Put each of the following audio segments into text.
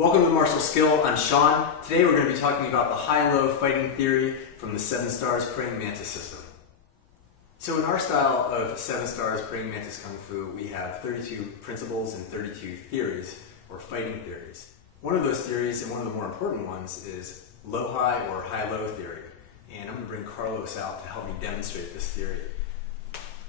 Welcome to Martial Skill. I'm Sean. Today we're going to be talking about the high-low fighting theory from the 7 stars praying mantis system. So in our style of 7 stars praying mantis kung fu, we have 32 principles and 32 theories, or fighting theories. One of those theories, and one of the more important ones, is low-high or high-low theory. And I'm going to bring Carlos out to help me demonstrate this theory.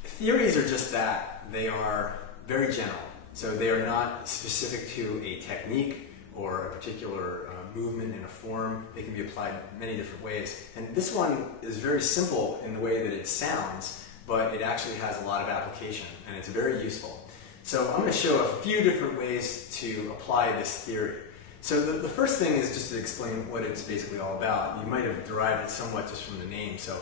Theories are just that. They are very general. So they are not specific to a technique or a particular movement in a form. They can be applied many different ways. And this one is very simple in the way that it sounds, but it actually has a lot of application, and it's very useful. So I'm going to show a few different ways to apply this theory. So the first thing is just to explain what it's basically all about. You might have derived it somewhat just from the name. So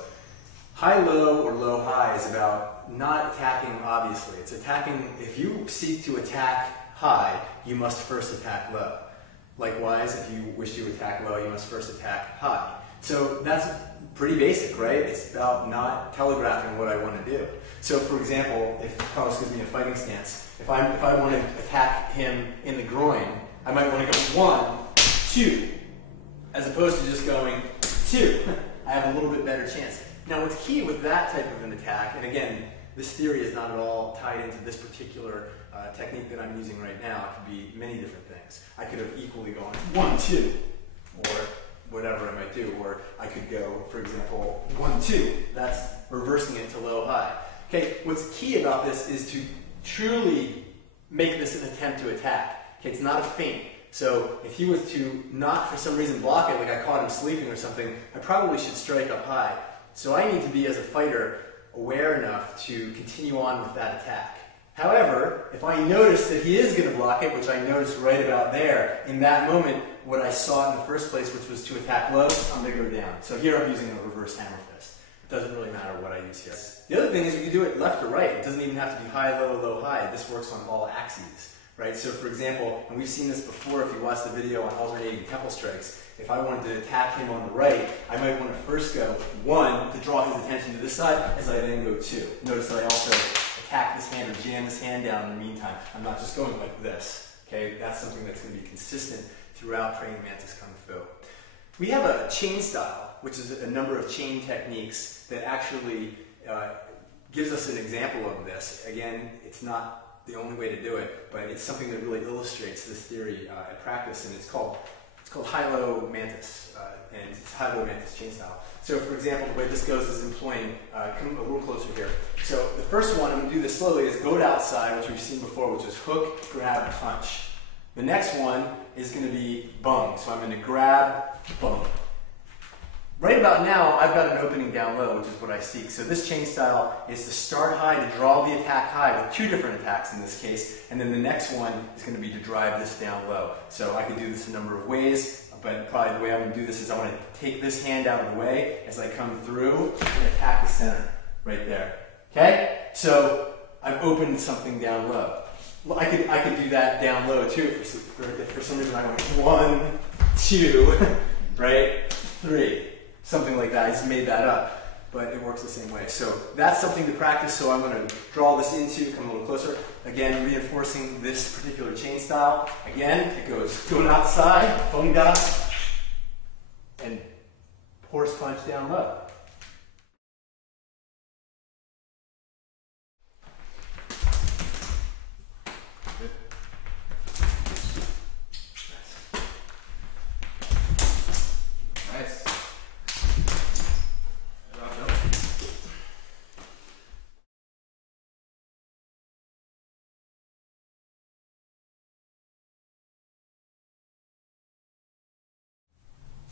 high-low or low-high is about not attacking obviously. It's attacking, if you seek to attack high, you must first attack low. Likewise, if you wish to attack low, you must first attack high. So that's pretty basic, right? It's about not telegraphing what I want to do. So for example, if Carlos gives me a fighting stance, if I want to attack him in the groin, I might want to go 1, 2, as opposed to just going 2. I have a little bit better chance. Now what's key with that type of an attack, and again, this theory is not at all tied into this particular technique that I'm using right now. It could be many different things. I could have equally gone 1, 2, or whatever I might do. Or I could go, for example, 1, 2. That's reversing it to low, high. Okay, what's key about this is to truly make this an attempt to attack. Okay, it's not a feint. So if he was to not, for some reason, block it, like I caught him sleeping or something, I probably should strike up high. So I need to be, as a fighter, aware enough to continue on with that attack. However, if I notice that he is going to block it, which I noticed right about there, in that moment, what I saw in the first place, which was to attack low, I'm going to go down. So here I'm using a reverse hammer fist. It doesn't really matter what I use here. The other thing is you can do it left or right. It doesn't even have to be high, low, high. This works on all axes, right? So for example, and we've seen this before if you watch the video on alternating temple strikes, if I wanted to attack him on the right, I might want to first go 1 to draw his attention to this side, as I then go 2. Notice that I also attack this hand or jam this hand down in the meantime. I'm not just going like this. Okay, that's something that's going to be consistent throughout training Mantis Kung Fu. We have a chain style, which is a number of chain techniques that actually gives us an example of this. Again, it's not the only way to do it, but it's something that really illustrates this theory at practice, and it's called high-low mantis, and it's high-low mantis chain style. So for example, the way this goes is employing, come a little closer here. So the first one, I'm going to do this slowly, is go to outside, which we've seen before, which is hook, grab, punch. The next one is going to be bung. So I'm going to grab, bung. Right about now, I've got an opening down low, which is what I seek. So this chain style is to start high, to draw the attack high, with 2 different attacks in this case, and then the next one is going to be to drive this down low. So I can do this a number of ways, but probably the way I'm going to do this is I want to take this hand out of the way as I come through and attack the center, right there. Okay? So I've opened something down low. Well, I could do that down low too, if for some reason I went 1, 2, right? 3. Something like that. I just made that up, but it works the same way. So that's something to practice. So I'm going to draw this into, come a little closer. Again, reinforcing this particular chain style. Again, it goes go outside, bung da, and horse punch down low.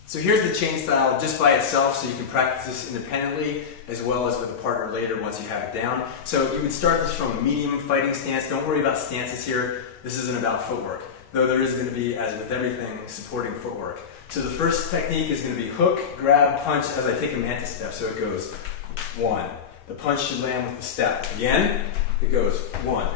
So here's the chain style just by itself, so you can practice this independently as well as with a partner later once you have it down. So you would start this from a medium fighting stance. Don't worry about stances here. This isn't about footwork, though there is going to be, as with everything, supporting footwork. So the first technique is going to be hook, grab, punch as I take a mantis step. So it goes 1. The punch should land with the step. Again, it goes 1.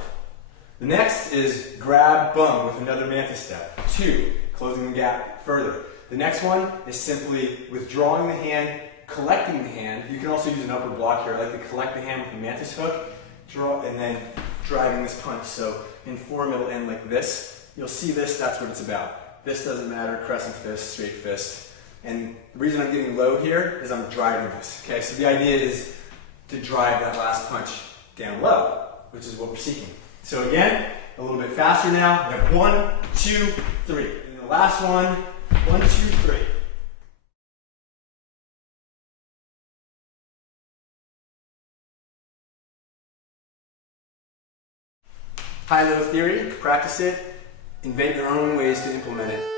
The next is grab, bung with another mantis step. 2, closing the gap further. The next one is simply withdrawing the hand, collecting the hand. You can also use an upper block here. I like to collect the hand with the mantis hook, draw, and then driving this punch. So in form it'll end like this. You'll see this, that's what it's about. This doesn't matter, crescent fist, straight fist. And the reason I'm getting low here is I'm driving this, okay? So the idea is to drive that last punch down low, which is what we're seeking. So again, a little bit faster now. We have 1, 2, 3. And the last one, 1, 2, 3. High-low theory, practice it, invent your own ways to implement it.